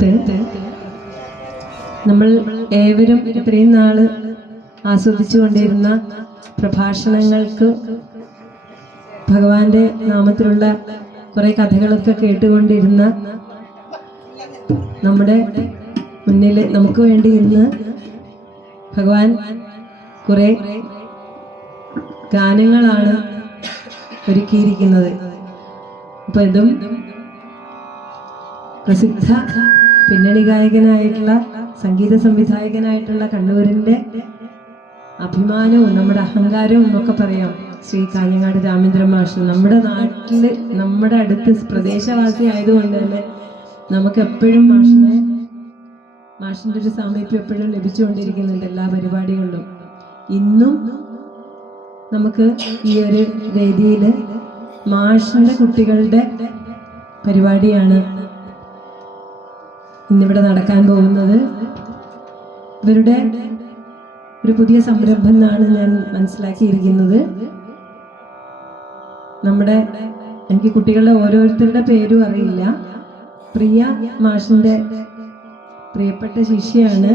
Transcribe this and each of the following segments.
സമയത്ത് നമ്മൾ ഏവരും ഇത്രയും നാൾ ആസ്വദിച്ചുകൊണ്ടിരുന്ന പ്രഭാഷണങ്ങൾക്ക് ഭഗവാന്റെ നാമത്തിലുള്ള കുറെ കഥകളൊക്കെ കേട്ടുകൊണ്ടിരുന്ന നമ്മുടെ മുന്നിൽ നമുക്ക് വേണ്ടി ഇന്ന് ഭഗവാൻ കുറെ ഗാനങ്ങളാണ് ഒരുക്കിയിരിക്കുന്നത്. അപ്പൊ ഇതും പ്രസിദ്ധ പിന്നണി ഗായകനായിട്ടുള്ള സംഗീത സംവിധായകനായിട്ടുള്ള കണ്ണൂരിന്റെ അഭിമാനവും നമ്മുടെ അഹങ്കാരവും എന്നൊക്കെ പറയാം. ശ്രീ കാഞ്ഞങ്ങാട് രാമേന്ദ്ര മാഷ്. നമ്മുടെ നാട്ടിൽ നമ്മുടെ അടുത്ത് പ്രദേശവാസി ആയതുകൊണ്ട് തന്നെ നമുക്ക് എപ്പോഴും മാഷിനെ മാഷിന്റെ ഒരു സാമീപ്യം എപ്പോഴും ലഭിച്ചുകൊണ്ടിരിക്കുന്നുണ്ട് എല്ലാ പരിപാടികളിലും. ഇന്നും നമുക്ക് ഈ ഒരു വേദിയിൽ മാഷിന്റെ കുട്ടികളുടെ പരിപാടിയാണ് ഇന്നിവിടെ നടക്കാൻ പോകുന്നത് ഇവരുടെ ഒരു പുതിയ സംരംഭം എന്നാണ് ഞാൻ മനസ്സിലാക്കിയിരിക്കുന്നത്. നമ്മുടെ എനിക്ക് കുട്ടികളുടെ ഓരോരുത്തരുടെ പേരും അറിയില്ല. പ്രിയ മാഷിന്റെ പ്രിയപ്പെട്ട ശിഷ്യയാണ്.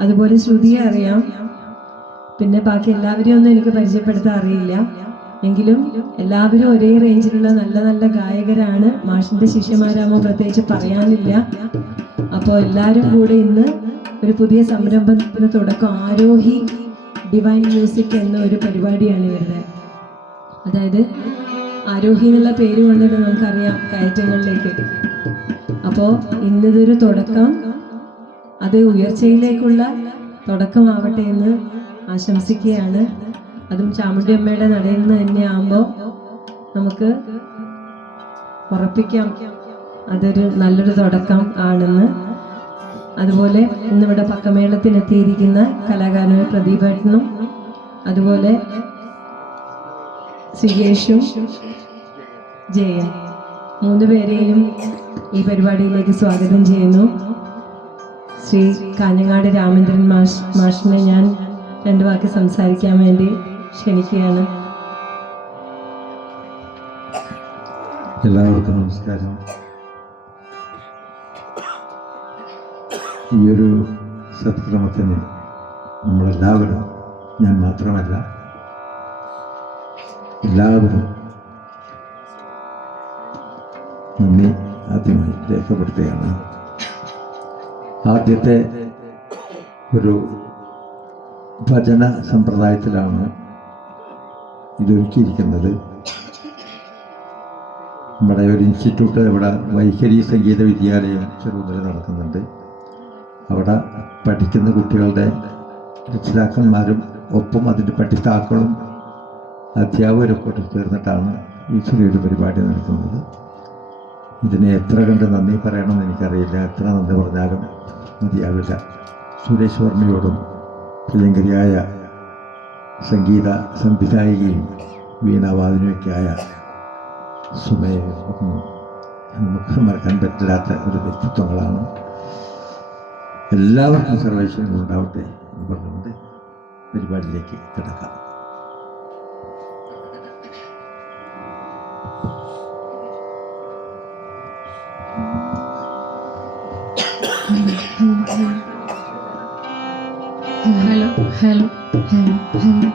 അതുപോലെ ശ്രുതിയെ അറിയാം. പിന്നെ ബാക്കി എല്ലാവരെയും ഒന്നും എനിക്ക് പരിചയപ്പെടുത്താൻ അറിയില്ല. എങ്കിലും എല്ലാവരും ഒരേ റേഞ്ചിലുള്ള നല്ല നല്ല ഗായകരാണ്. മാഷിന്റെ ശിഷ്യന്മാരാമോ പ്രത്യേകിച്ച് പറയാനില്ല. അപ്പോൾ എല്ലാവരും കൂടെ ഇന്ന് ഒരു പുതിയ സംരംഭത്തിന് തുടക്കം. ആരോഹി ഡിവൈൻ മ്യൂസിക് എന്ന ഒരു പരിപാടിയാണ് ഇവരുടെ അതായത് ആരോഹി എന്നുള്ള പേര് കൊണ്ടത് നമുക്കറിയാം കയറ്റങ്ങളിലേക്ക്. അപ്പോൾ ഇന്നിതൊരു തുടക്കം. അത് ഉയർച്ചയിലേക്കുള്ള തുടക്കമാവട്ടെ എന്ന് ആശംസിക്കുകയാണ്. അതും ചാമുണ്ടി അമ്മയുടെ നടയിൽ നിന്ന് തന്നെ ആകുമ്പോൾ നമുക്ക് ഉറപ്പിക്കാം. അതൊരു നല്ലൊരു തുടക്കം ആണെന്ന്. അതുപോലെ ഇന്നിവിടെ പക്കമേളത്തിനെത്തിയിരിക്കുന്ന കലാകാരനായ പ്രദീപേട്ടനും അതുപോലെ സുകേഷും ജയൻ. മൂന്ന് പേരെയും ഈ പരിപാടിയിലേക്ക് സ്വാഗതം ചെയ്യുന്നു. ശ്രീ കാഞ്ഞങ്ങാട് രാമേന്ദ്രൻ മാഷ് മാഷിനെ ഞാൻ രണ്ട് വാക്ക് സംസാരിക്കാൻ വേണ്ടി ക്ഷണിക്കുകയാണ്. എല്ലാവർക്കും നമസ്കാരം. ഈ ഒരു സത്ക്രമത്തിന് നമ്മളെല്ലാവരും ഞാൻ മാത്രമല്ല എല്ലാവരും നന്ദി ആദ്യമായി രേഖപ്പെടുത്തുകയാണ്. ആദ്യത്തെ ഒരു ഭജന സമ്പ്രദായത്തിലാണ് ഇതൊരുക്കിയിരിക്കുന്നത്. നമ്മുടെ ഒരു ഇൻസ്റ്റിറ്റ്യൂട്ട് ഇവിടെ വൈഖരി സംഗീത വിദ്യാലയം ചെറുതല നടക്കുന്നുണ്ട് അവിടെ പഠിക്കുന്ന കുട്ടികളുടെ രക്ഷിതാക്കന്മാരും ഒപ്പം അതിന്റെ പഠിതാക്കളും അധ്യാപകരൊക്കെ ചേർന്നിട്ടാണ് ഈ ചെറിയൊരു പരിപാടി നടത്തുന്നത്. ഇതിനെ എത്ര കണ്ട് നന്ദി പറയണമെന്ന് എനിക്കറിയില്ല. എത്ര നന്ദി പറഞ്ഞാലും മതിയാവില്ല. സുരേഷ് വർമ്മയോടും പ്രിയങ്കരിയായ സംഗീത സംവിധായികയും വീണാവാദിനൊക്കെയായ സുമയെ ഒന്നും നമുക്ക് മറക്കാൻ പറ്റില്ലാത്ത ഒരു വ്യക്തിത്വങ്ങളാണ്. എല്ലാവർക്കും സർവേശ്വരങ്ങൾ ഉണ്ടാവട്ടെ എന്ന് പറഞ്ഞുകൊണ്ട് പരിപാടിയിലേക്ക് കിടക്കാം. Hello hello Mm-hmm.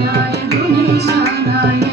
ശരണായ ഗുണേശാനായ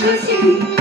chance